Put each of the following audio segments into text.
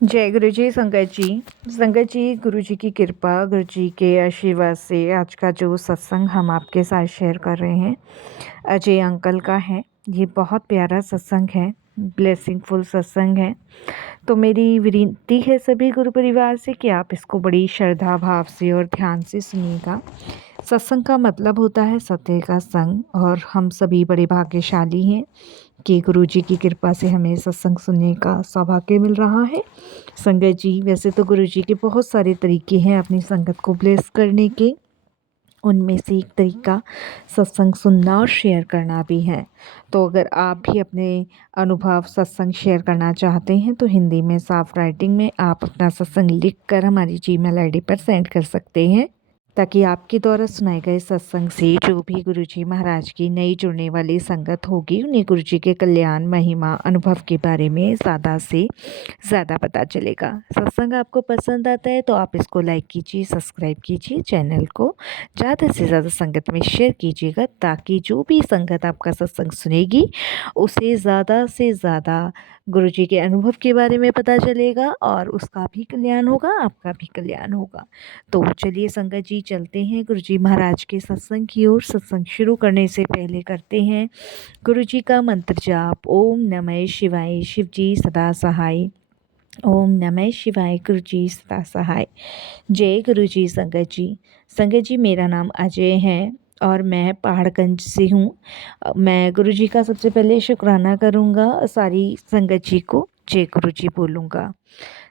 जय गुरु जी। संगत जी, गुरु जी की कृपा, गुरु जी के आशीर्वाद से आज का जो सत्संग हम आपके साथ शेयर कर रहे हैं अजय अंकल का है। ये बहुत प्यारा सत्संग है, ब्लेसिंगफुल सत्संग है। तो मेरी विनती है सभी गुरु परिवार से कि आप इसको बड़ी श्रद्धा भाव से और ध्यान से सुनिएगा। सत्संग का मतलब होता है सत्य का संग, और हम सभी बड़े भाग्यशाली हैं कि गुरु जी की कृपा से हमें सत्संग सुनने का सौभाग्य मिल रहा है। संगत जी, वैसे तो गुरु जी के बहुत सारे तरीके हैं अपनी संगत को ब्लेस करने के। उनमें से एक तरीका सत्संग सुनना और शेयर करना भी है। तो अगर आप भी अपने अनुभव सत्संग शेयर करना चाहते हैं तो हिंदी में साफ राइटिंग में आप अपना सत्संग लिखकर हमारी जीमेल आईडी पर सेंड कर सकते हैं, ताकि आपके द्वारा सुनाए गए सत्संग से जो भी गुरुजी महाराज की नई जुड़ने वाली संगत होगी उन्हें गुरुजी के कल्याण, महिमा, अनुभव के बारे में ज़्यादा से ज़्यादा पता चलेगा। सत्संग आपको पसंद आता है तो आप इसको लाइक कीजिए, सब्सक्राइब कीजिए, चैनल को ज़्यादा से ज़्यादा संगत में शेयर कीजिएगा, ताकि जो भी संगत आपका सत्संग सुनेगी उसे ज़्यादा से ज़्यादा गुरुजी के अनुभव के बारे में पता चलेगा और उसका भी कल्याण होगा, आपका भी कल्याण होगा। तो चलिए संगत जी, चलते हैं गुरु जी महाराज के सत्संग की ओर। सत्संग शुरू करने से पहले करते हैं गुरु जी का मंत्र जाप। ओम नमः शिवाय, शिव जी सदा सहाय। ओम नमः शिवाय, गुरु जी सदा सहाय। जय गुरु जी। संगत जी, मेरा नाम अजय है और मैं पहाड़गंज से हूँ। मैं गुरु जी का सबसे पहले शुक्राना करूँगा, सारी संगत जी को जय गुरु जी बोलूँगा।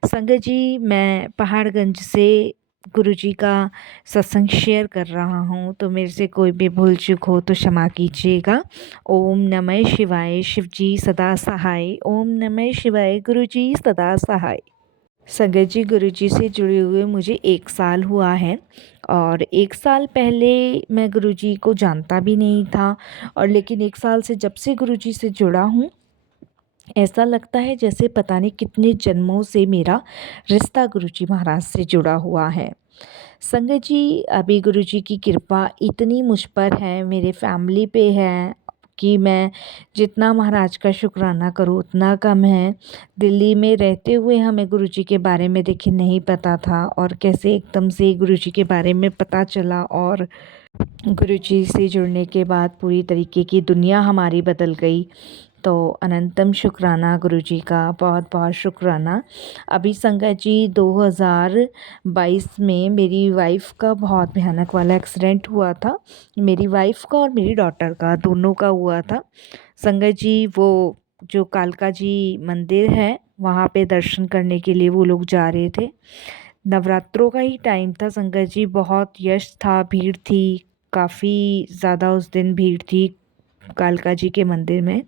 संगत जी, मैं पहाड़गंज से गुरु जी का सत्संग शेयर कर रहा हूँ, तो मेरे से कोई भी भूल चूक हो तो क्षमा कीजिएगा। ओम नमः शिवाय, शिव जी सदा सहाय। ओम नमः शिवाय, गुरु जी सदा सहाय। संगत जी, गुरु जी से जुड़े हुए मुझे 1 साल हुआ है, और 1 साल पहले मैं गुरु जी को जानता भी नहीं था, और लेकिन 1 साल से जब से गुरु जी से जुड़ा हूँ ऐसा लगता है जैसे पता नहीं कितने जन्मों से मेरा रिश्ता गुरुजी महाराज से जुड़ा हुआ है। संगत जी, अभी गुरुजी की कृपा इतनी मुझ पर है, मेरे फैमिली पे है, कि मैं जितना महाराज का शुक्राना करूँ उतना कम है। दिल्ली में रहते हुए हमें गुरुजी के बारे में देखिए नहीं पता था, और कैसे एकदम से गुरुजी के बारे में पता चला, और गुरुजी से जुड़ने के बाद पूरी तरीके की दुनिया हमारी बदल गई। तो अनंतम शुक्राना गुरुजी का, बहुत बहुत शुक्राना। अभी संगत जी, 2022 में मेरी वाइफ़ का बहुत भयानक वाला एक्सीडेंट हुआ था। मेरी वाइफ़ का और मेरी डॉटर का, दोनों का हुआ था। संगत जी, वो जो कालका जी मंदिर है वहाँ पे दर्शन करने के लिए वो लोग जा रहे थे। नवरात्रों का ही टाइम था संगत जी, बहुत यश था, भीड़ थी, काफ़ी ज़्यादा उस दिन भीड़ थी कालका जी के मंदिर में।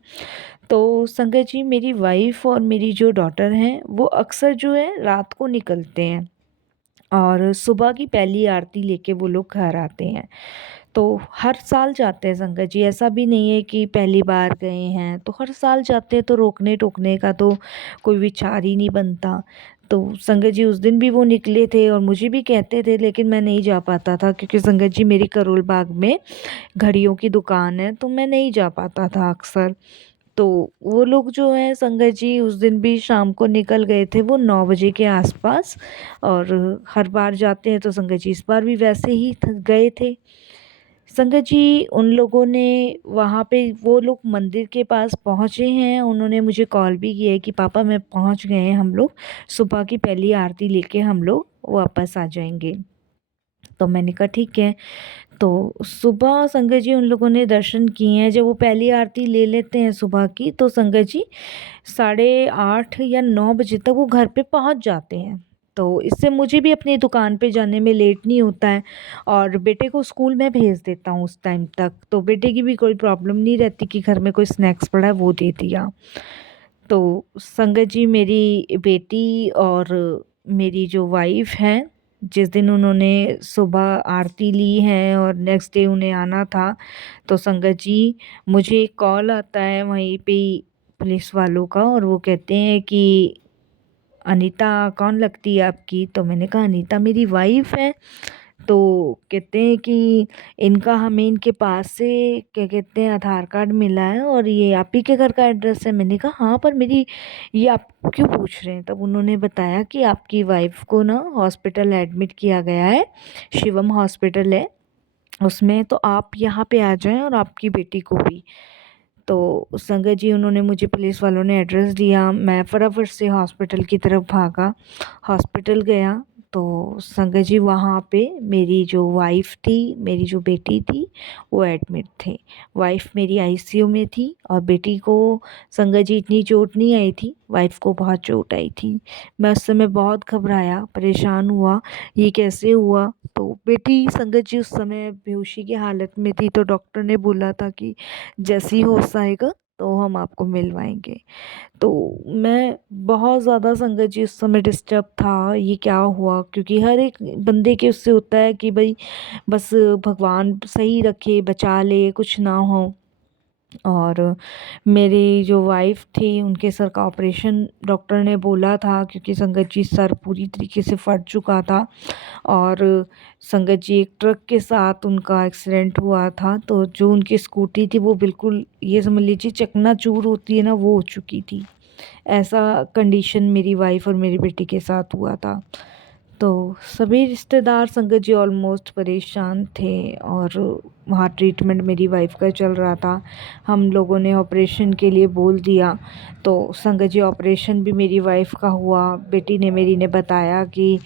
तो संगत जी, मेरी वाइफ़ और मेरी जो डॉटर हैं वो अक्सर जो है रात को निकलते हैं, और सुबह की पहली आरती लेके वो लोग घर आते हैं। तो हर साल जाते हैं संगत जी, ऐसा भी नहीं है कि पहली बार गए हैं, तो हर साल जाते हैं, तो रोकने टोकने का तो कोई विचार ही नहीं बनता। तो संगत जी, उस दिन भी वो निकले थे और मुझे भी कहते थे, लेकिन मैं नहीं जा पाता था, क्योंकि संगत जी मेरी करोल बाग में घड़ियों की दुकान है, तो मैं नहीं जा पाता था अक्सर। तो वो लोग जो हैं संगत जी, उस दिन भी शाम को निकल गए थे वो 9 बजे के आसपास, और हर बार जाते हैं तो संगत जी इस बार भी वैसे ही गए थे। संगत जी, उन लोगों ने वहाँ पे, वो लोग मंदिर के पास पहुँचे हैं, उन्होंने मुझे कॉल भी किया है कि पापा मैं पहुँच गए हैं, हम लोग सुबह की पहली आरती लेके हम लोग वापस आ जाएंगे। तो मैंने कहा ठीक है। तो सुबह संगत जी उन लोगों ने दर्शन किए हैं। जब वो पहली आरती ले लेते हैं सुबह की, तो संगत जी 8:30 या 9 बजे तक वो घर पे पहुंच जाते हैं। तो इससे मुझे भी अपनी दुकान पे जाने में लेट नहीं होता है, और बेटे को स्कूल में भेज देता हूँ उस टाइम तक, तो बेटे की भी कोई प्रॉब्लम नहीं रहती कि घर में कोई स्नैक्स पड़ा है वो दे दिया। तो संगत जी, मेरी बेटी और मेरी जो वाइफ़ हैं, जिस दिन उन्होंने सुबह आरती ली है और नेक्स्ट डे उन्हें आना था, तो संगत जी मुझे एक कॉल आता है वहीं पे ही पुलिस वालों का, और वो कहते हैं कि अनीता कौन लगती है आपकी? तो मैंने कहा अनीता मेरी वाइफ़ है। तो कहते हैं कि इनका हमें इनके पास से क्या कहते हैं आधार कार्ड मिला है और ये आप ही के घर का एड्रेस है। मैंने कहा हाँ, पर मेरी ये आप क्यों पूछ रहे हैं? तब उन्होंने बताया कि आपकी वाइफ को ना हॉस्पिटल एडमिट किया गया है, शिवम हॉस्पिटल है उसमें, तो आप यहाँ पे आ जाएं और आपकी बेटी को भी। तो संगत जी उन्होंने मुझे, पुलिस वालों ने एड्रेस दिया, मैं फटाफट से हॉस्पिटल की तरफ भागा, हॉस्पिटल गया। तो संगत जी वहाँ पे मेरी जो वाइफ़ थी, मेरी जो बेटी थी, वो एडमिट थे। वाइफ़ मेरी आईसीयू में थी और बेटी को संगत जी इतनी चोट नहीं आई थी, वाइफ़ को बहुत चोट आई थी। मैं उस समय बहुत घबराया, परेशान हुआ, ये कैसे हुआ? तो बेटी संगत जी उस समय बेहोशी की हालत में थी, तो डॉक्टर ने बोला था कि जैसे ही होश आएगा तो हम आपको मिलवाएंगे। तो मैं बहुत ज़्यादा संगत जी उस समय डिस्टर्ब था, ये क्या हुआ? क्योंकि हर एक बंदे के उससे होता है कि भाई बस भगवान सही रखे, बचा ले, कुछ ना हो। और मेरी जो वाइफ़ थी उनके सर का ऑपरेशन डॉक्टर ने बोला था, क्योंकि संगत जी सर पूरी तरीके से फट चुका था और संगत जी एक ट्रक के साथ उनका एक्सीडेंट हुआ था। तो जो उनकी स्कूटी थी वो बिल्कुल, ये समझ लीजिए चकनाचूर होती है ना, वो हो चुकी थी। ऐसा कंडीशन मेरी वाइफ़ और मेरी बेटी के साथ हुआ था। तो सभी रिश्तेदार संगत जी ऑलमोस्ट परेशान थे और वहाँ ट्रीटमेंट मेरी वाइफ़ का चल रहा था। हम लोगों ने ऑपरेशन के लिए बोल दिया, तो संगत जी ऑपरेशन भी मेरी वाइफ़ का हुआ। बेटी ने मेरी ने बताया कि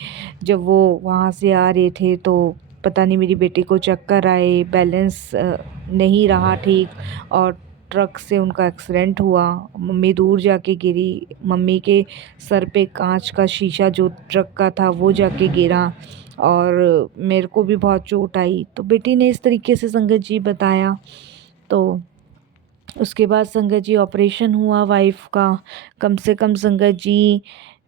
जब वो वहाँ से आ रहे थे तो पता नहीं मेरी बेटी को चक्कर आए, बैलेंस नहीं रहा ठीक और ट्रक से उनका एक्सीडेंट हुआ। मम्मी दूर जाके गिरी, मम्मी के सर पे कांच का शीशा जो ट्रक का था वो जाके गिरा और मेरे को भी बहुत चोट आई। तो बेटी ने इस तरीके से संगत जी बताया। तो उसके बाद संगत जी ऑपरेशन हुआ वाइफ़ का। कम से कम संगत जी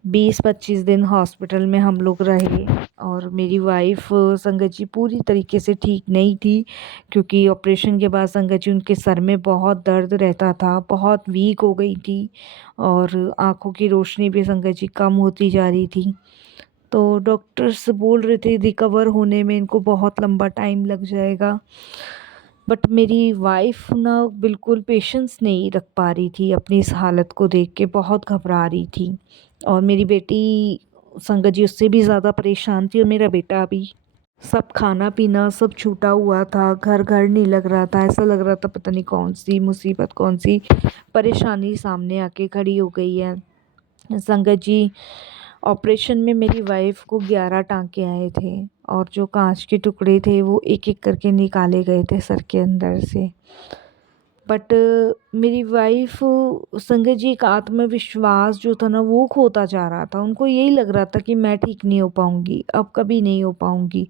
20-25 दिन हॉस्पिटल में हम लोग रहे और मेरी वाइफ़ संगत जी पूरी तरीके से ठीक नहीं थी, क्योंकि ऑपरेशन के बाद संगत जी उनके सर में बहुत दर्द रहता था, बहुत वीक हो गई थी और आँखों की रोशनी भी संगत जी कम होती जा रही थी। तो डॉक्टर्स बोल रहे थे रिकवर होने में इनको बहुत लंबा टाइम लग जाएगा। बट मेरी वाइफ़ ना बिल्कुल पेशेंस नहीं रख पा रही थी, अपनी इस हालत को देख के बहुत घबरा रही थी और मेरी बेटी संगत जी उससे भी ज़्यादा परेशान थी और मेरा बेटा भी। सब खाना पीना सब छूटा हुआ था, घर घर नहीं लग रहा था, ऐसा लग रहा था पता नहीं कौन सी मुसीबत, कौन सी परेशानी सामने आके खड़ी हो गई है। संगत जी ऑपरेशन में मेरी वाइफ़ को 11 टाँके आए थे और जो कांच के टुकड़े थे वो एक-एक करके निकाले गए थे सर के अंदर से। बट मेरी वाइफ़ संगत जी का आत्मविश्वास जो था ना वो खोता जा रहा था। उनको यही लग रहा था कि मैं ठीक नहीं हो पाऊँगी, अब कभी नहीं हो पाऊँगी।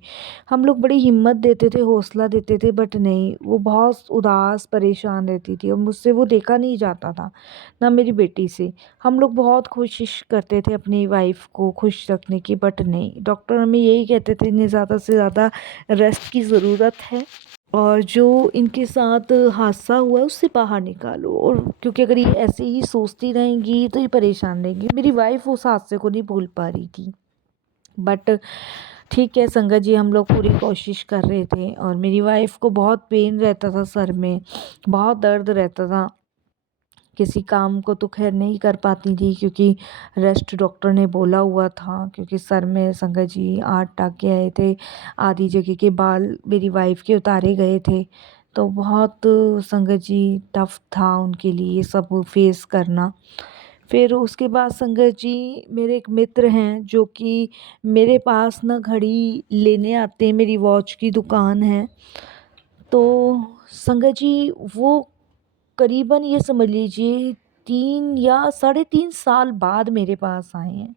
हम लोग बड़ी हिम्मत देते थे, हौसला देते थे, बट नहीं, वो बहुत उदास, परेशान रहती थी और मुझसे वो देखा नहीं जाता था, ना मेरी बेटी से। हम लोग बहुत कोशिश करते थे अपनी वाइफ़ को खुश रखने की, बट नहीं, डॉक्टर हमें यही कहते थे इन्हें ज़्यादा से ज़्यादा रेस्ट की ज़रूरत है और जो इनके साथ हादसा हुआ है उससे बाहर निकालो। और क्योंकि अगर ये ऐसे ही सोचती रहेंगी तो ये परेशान रहेंगी। मेरी वाइफ़ उस हादसे को नहीं भूल पा रही थी। बट ठीक है संगत जी, हम लोग पूरी कोशिश कर रहे थे और मेरी वाइफ़ को बहुत पेन रहता था सर में, बहुत दर्द रहता था। किसी काम को तो खैर नहीं कर पाती थी, क्योंकि रेस्ट डॉक्टर ने बोला हुआ था, क्योंकि सर में संगत जी 8 टाँके आए थे, आधी जगह के बाल मेरी वाइफ़ के उतारे गए थे। तो बहुत संगत जी टफ़ था उनके लिए ये सब फेस करना। फिर उसके बाद संगत जी मेरे एक मित्र हैं जो कि मेरे पास ना घड़ी लेने आते हैं, मेरी वॉच की दुकान है। तो संगत जी वो करीबन ये समझ लीजिए 3 या साढ़े 3 साल बाद मेरे पास आए हैं,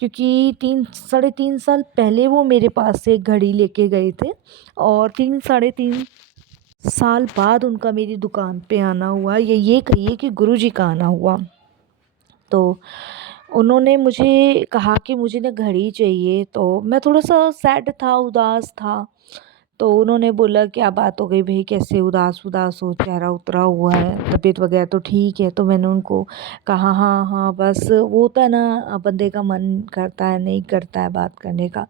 क्योंकि 3 साढ़े 3 साल पहले वो मेरे पास से एक घड़ी लेके गए थे और 3 साढ़े 3 साल बाद उनका मेरी दुकान पे आना हुआ, या ये कहिए कि गुरुजी का आना हुआ। तो उन्होंने मुझे कहा कि मुझे ना घड़ी चाहिए, तो मैं थोड़ा-सा सैड था, उदास था। तो तो उन्होंने बोला क्या बात हो गई भाई, कैसे उदास उदास हो, चेहरा उतरा हुआ है, तबीयत वगैरह तो ठीक है? तो मैंने उनको कहा हाँ हाँ, बस वो होता है ना, बंदे का मन करता है नहीं करता है बात करने का,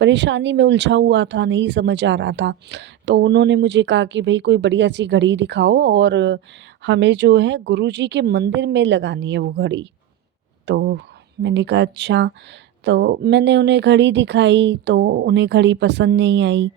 परेशानी में उलझा हुआ था, नहीं समझ आ रहा था। तो उन्होंने मुझे कहा कि भाई कोई बढ़िया सी घड़ी दिखाओ और हमें जो है गुरुजी के मंदिर में लगानी है वो घड़ी। तो मैंने कहा अच्छा। तो मैंने उन्हें घड़ी दिखाई तो उन्हें घड़ी पसंद नहीं आई।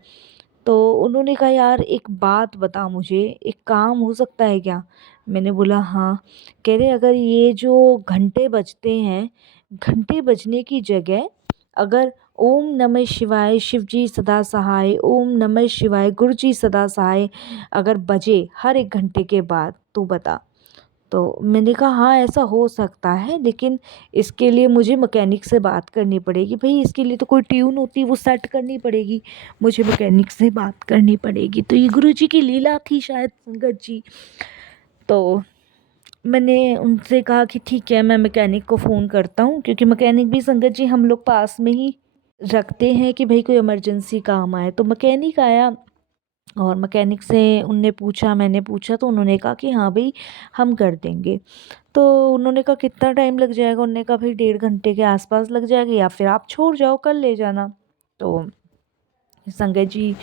तो उन्होंने कहा यार एक बात बता मुझे, एक काम हो सकता है क्या? मैंने बोला हाँ। कह रहे अगर ये जो घंटे बजते हैं, घंटे बजने की जगह अगर ओम नमः शिवाय शिव जी सदा सहाय, ओम नमः शिवाय गुरु जी सदा सहाय अगर बजे हर एक घंटे के बाद तो बता। तो मैंने कहा हाँ ऐसा हो सकता है, लेकिन इसके लिए मुझे मैकेनिक से बात करनी पड़ेगी। भाई इसके लिए तो कोई ट्यून होती है वो सेट करनी पड़ेगी, मुझे मैकेनिक से बात करनी पड़ेगी। तो ये गुरुजी की लीला थी शायद संगत जी। तो मैंने उनसे कहा कि ठीक है मैं मैकेनिक को फ़ोन करता हूँ, क्योंकि मैकेनिक भी संगत जी हम लोग पास में ही रखते हैं कि भाई कोई इमरजेंसी काम आए। तो मैकेनिक आया और मैकेनिक से उनने पूछा, मैंने पूछा, तो उन्होंने कहा कि हाँ भाई हम कर देंगे। तो उन्होंने कहा कितना टाइम लग जाएगा? उन्होंने कहा भाई 1.5 घंटे के आसपास लग जाएगा, या फिर आप छोड़ जाओ कल ले जाना। तो संगत जी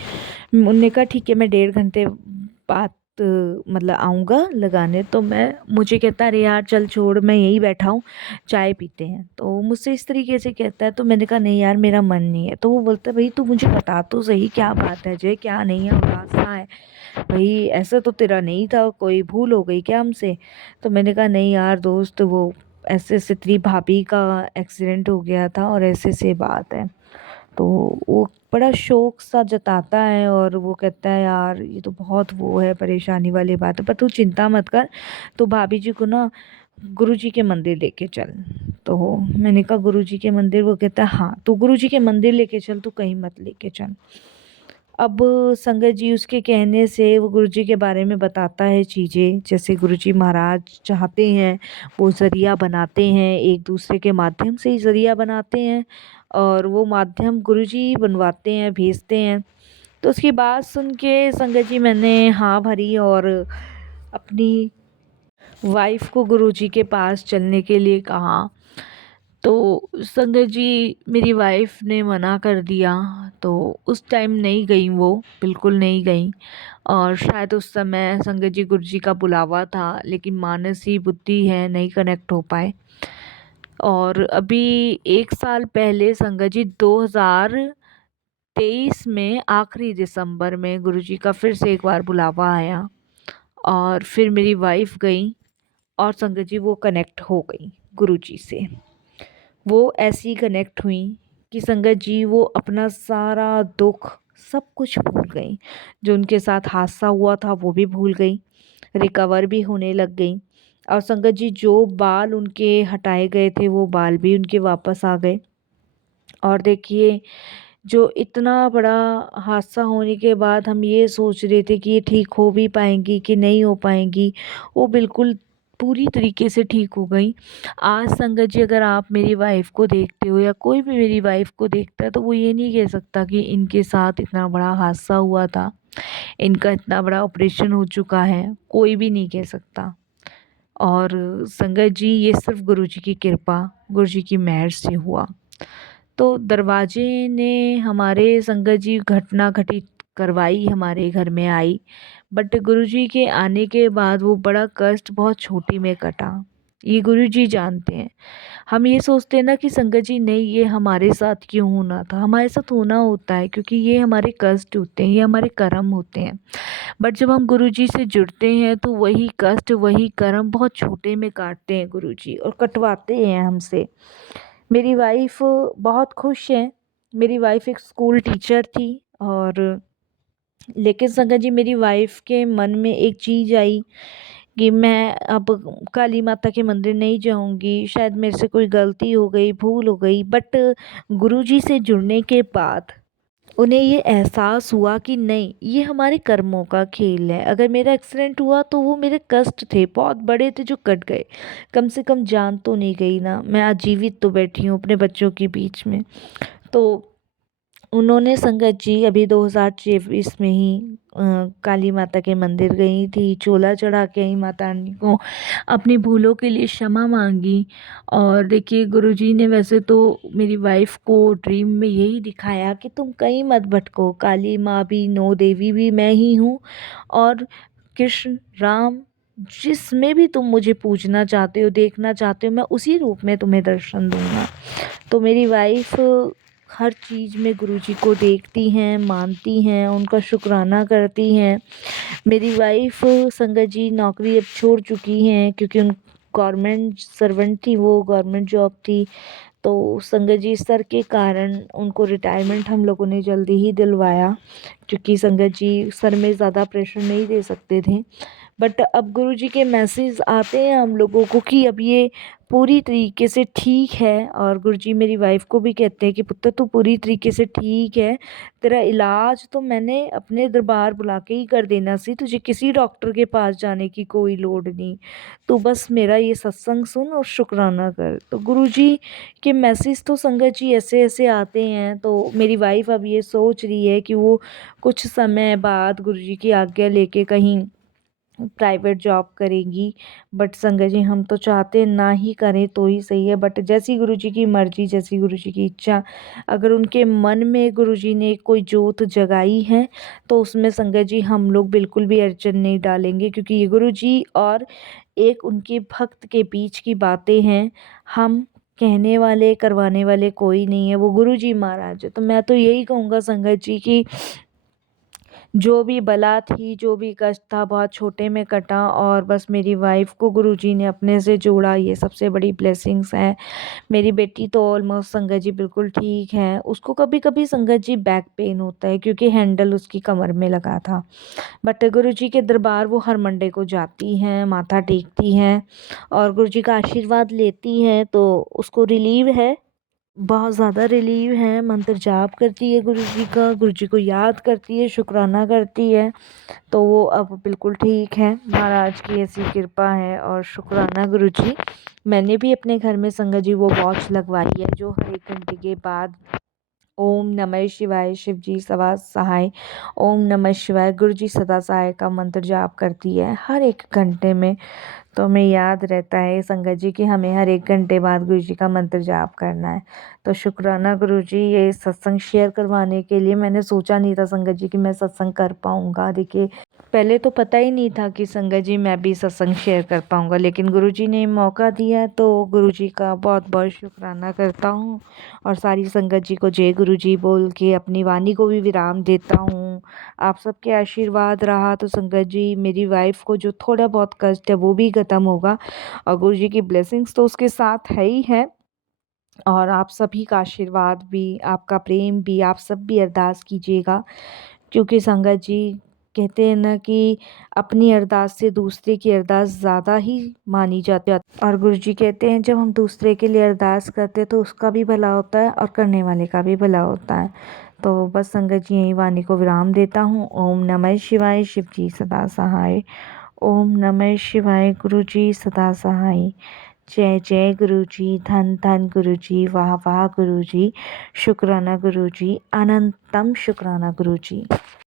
उन्होंने कहा ठीक है मैं 1.5 घंटे बाद मतलब आऊँगा लगाने। तो मुझे कहता अरे यार चल छोड़, मैं यहीं बैठा हूँ, चाय पीते हैं। तो मुझसे इस तरीके से कहता है। तो मैंने कहा नहीं यार मेरा मन नहीं है। तो वो बोलता है भाई तू मुझे बता तो सही क्या बात है जय, क्या नहीं है, उदास सा है भाई, ऐसा तो तेरा नहीं था, कोई भूल हो गई क्या हमसे? तो मैंने कहा नहीं यार दोस्त, वो ऐसे ऐसे तेरी भाभी का एक्सीडेंट हो गया था और ऐसे ऐसे बात है। तो वो बड़ा शौक सा जताता है और वो कहता है यार ये तो बहुत वो है, परेशानी वाली बात है, पर तू चिंता मत कर, तो भाभी जी को ना गुरुजी के मंदिर लेके चल। तो मैंने कहा गुरुजी के मंदिर? वो कहता है हाँ तू गुरुजी के मंदिर लेके चल, तू कहीं मत लेके चल। अब संगत जी उसके कहने से वो गुरुजी के बारे में बताता है चीज़ें, जैसे गुरुजी महाराज चाहते हैं वो ज़रिया बनाते हैं, एक दूसरे के माध्यम से ही ज़रिया बनाते हैं और वो माध्यम गुरुजी बनवाते हैं, भेजते हैं। तो उसकी बात सुन के संगत जी मैंने हाँ भरी और अपनी वाइफ़ को गुरुजी के पास चलने के लिए कहा। तो संगत जी मेरी वाइफ़ ने मना कर दिया, तो उस टाइम नहीं गई, वो बिल्कुल नहीं गई। और शायद उस समय संगत जी गुरुजी का बुलावा था, लेकिन मानसी बुद्धि है नहीं कनेक्ट हो पाए। और अभी 1 साल पहले संगत जी 2023 में आखिरी दिसंबर में गुरुजी का फिर से एक बार बुलावा आया और फिर मेरी वाइफ़ गई और संगत जी वो कनेक्ट हो गई गुरुजी से। वो ऐसी कनेक्ट हुई कि संगत जी वो अपना सारा दुख सब कुछ भूल गई, जो उनके साथ हादसा हुआ था वो भी भूल गई, रिकवर भी होने लग गई। और संगत जी जो बाल उनके हटाए गए थे वो बाल भी उनके वापस आ गए। और देखिए जो इतना बड़ा हादसा होने के बाद हम ये सोच रहे थे कि ये ठीक हो भी पाएंगी कि नहीं हो पाएंगी, वो बिल्कुल पूरी तरीके से ठीक हो गई। आज संगत जी अगर आप मेरी वाइफ़ को देखते हो या कोई भी मेरी वाइफ़ को देखता है तो वो ये नहीं कह सकता कि इनके साथ इतना बड़ा हादसा हुआ था, इनका इतना बड़ा ऑपरेशन हो चुका है, कोई भी नहीं कह सकता। और संगत जी ये सिर्फ गुरु जी की कृपा, गुरु जी की मेहर से हुआ। तो दरवाजे ने हमारे संगत जी घटना घटित करवाई, हमारे घर में आई, बट गुरुजी के आने के बाद वो बड़ा कष्ट बहुत छोटी में कटा, ये गुरुजी जानते हैं। हम ये सोचते हैं ना कि संगत जी नहीं ये हमारे साथ क्यों होना था, हमारे साथ होना होता है क्योंकि ये हमारे कष्ट होते हैं, ये हमारे कर्म होते हैं। बट जब हम गुरुजी से जुड़ते हैं तो वही कष्ट वही कर्म बहुत छोटे में काटते हैं गुरुजी और कटवाते हैं हमसे। मेरी वाइफ़ बहुत खुश है, मेरी वाइफ़ एक स्कूल टीचर थी। और लेकिन संगत जी मेरी वाइफ़ के मन में एक चीज़ आई कि मैं अब काली माता के मंदिर नहीं जाऊंगी, शायद मेरे से कोई गलती हो गई, भूल हो गई। बट गुरुजी से जुड़ने के बाद उन्हें ये एहसास हुआ कि नहीं ये हमारे कर्मों का खेल है, अगर मेरा एक्सीडेंट हुआ तो वो मेरे कष्ट थे, बहुत बड़े थे जो कट गए, कम से कम जान तो नहीं गई ना, मैं आज जीवित तो बैठी हूँ अपने बच्चों के बीच में। तो उन्होंने संगत जी अभी 2024 में ही काली माता के मंदिर गई थी, चोला चढ़ा के आई माता रानी को, अपनी भूलों के लिए क्षमा मांगी। और देखिए गुरुजी ने वैसे तो मेरी वाइफ को ड्रीम में यही दिखाया कि तुम कहीं मत भटको, काली माँ भी, नौ देवी भी मैं ही हूँ, और कृष्ण, राम, जिसमें भी तुम मुझे पूजना चाहते हो, देखना चाहते हो, मैं उसी रूप में तुम्हें दर्शन दूंगा। तो मेरी वाइफ हर चीज़ में गुरुजी को देखती हैं, मानती हैं, उनका शुक्राना करती हैं। मेरी वाइफ संगत जी नौकरी अब छोड़ चुकी हैं, क्योंकि उन गवर्नमेंट सर्वेंट थी, वो गवर्नमेंट जॉब थी। तो संगत जी सर के कारण उनको रिटायरमेंट हम लोगों ने जल्दी ही दिलवाया, क्योंकि संगत जी सर में ज़्यादा प्रेशर नहीं दे सकते थे। बट अब गुरुजी के मैसेज आते हैं हम लोगों को कि अब ये पूरी तरीके से ठीक है, और गुरुजी मेरी वाइफ को भी कहते हैं कि पुत्र तू पूरी तरीके से ठीक है, तेरा इलाज तो मैंने अपने दरबार बुला के ही कर देना सी, तुझे किसी डॉक्टर के पास जाने की कोई लोड़ नहीं, तू बस मेरा ये सत्संग सुन और शुक्राना कर। तो गुरुजी के मैसेज तो संगत जी ऐसे ऐसे आते हैं। तो मेरी वाइफ अब ये सोच रही है कि वो कुछ समय बाद गुरुजी की आज्ञा लेके कहीं प्राइवेट जॉब करेंगी। बट संगत जी हम तो चाहते ना ही करें तो ही सही है, बट जैसी गुरुजी की मर्जी, जैसी गुरुजी की इच्छा, अगर उनके मन में गुरुजी ने कोई जोत जगाई है तो उसमें संगत जी हम लोग बिल्कुल भी अड़चन नहीं डालेंगे, क्योंकि ये गुरुजी और एक उनके भक्त के बीच की बातें हैं। हम कहने वाले करवाने वाले कोई नहीं है, वो गुरुजी महाराज है। तो मैं तो यही कहूँगा संगत जी की जो भी बला थी, जो भी कष्ट था, बहुत छोटे में कटा, और बस मेरी वाइफ को गुरुजी ने अपने से जोड़ा, ये सबसे बड़ी ब्लेसिंग्स हैं। मेरी बेटी तो ऑलमोस्ट संगत जी बिल्कुल ठीक है, उसको कभी कभी संगत जी बैक पेन होता है, क्योंकि हैंडल उसकी कमर में लगा था। बट गुरुजी के दरबार वो हर मंडे को जाती हैं, माथा टेकती हैं और गुरुजी का आशीर्वाद लेती हैं, तो उसको रिलीव है, बहुत ज़्यादा रिलीव है। मंत्र जाप करती है गुरुजी का, गुरुजी को याद करती है, शुक्राना करती है, तो वो अब बिल्कुल ठीक है। महाराज की ऐसी कृपा है और शुक्राना गुरुजी। मैंने भी अपने घर में संगत जी वो वॉच लगवाई है, जो हर 1 घंटे के बाद ओम नमः शिवाय, शिव जी सदा सहाय, ओम नमः शिवाय, गुरु जी सदा सहाय का मंत्र जाप करती है हर 1 घंटे में। तो हमें याद रहता है संगत जी कि हमें हर 1 घंटे बाद गुरु जी का मंत्र जाप करना है। तो शुक्राना गुरु जी, ये सत्संग शेयर करवाने के लिए। मैंने सोचा नहीं था संगत जी कि मैं सत्संग कर पाऊँगा। देखिए पहले तो पता ही नहीं था कि संगत जी मैं भी सत्संग शेयर कर पाऊँगा, लेकिन गुरुजी ने मौका दिया, तो गुरुजी का बहुत बहुत शुक्राना करता हूँ। और सारी संगत जी को जय गुरुजी बोल के अपनी वाणी को भी विराम देता हूँ। आप सबके आशीर्वाद रहा तो संगत जी मेरी वाइफ को जो थोड़ा बहुत कष्ट है वो भी ख़त्म होगा, और गुरुजी की ब्लेसिंग्स तो उसके साथ है ही है। और आप सभी का आशीर्वाद भी, आपका प्रेम भी, आप सब भी अरदास कीजिएगा, क्योंकि संगत जी कहते हैं ना कि अपनी अरदास से दूसरे की अरदास ज़्यादा ही मानी जाती है। और गुरुजी कहते हैं जब हम दूसरे के लिए अरदास करते हैं तो उसका भी भला होता है और करने वाले का भी भला होता है। तो बस संगत जी यही वाणी को विराम देता हूँ। ओम नमः शिवाय, शिव जी सदा सहाय। ओम नमः शिवाय, गुरु जी सदा सहाय। जय जय गुरु जी, धन धन गुरु जी, वाह वाह गुरु जी, शुक्राना गुरु जी, अनंतम शुक्राना गुरु जी।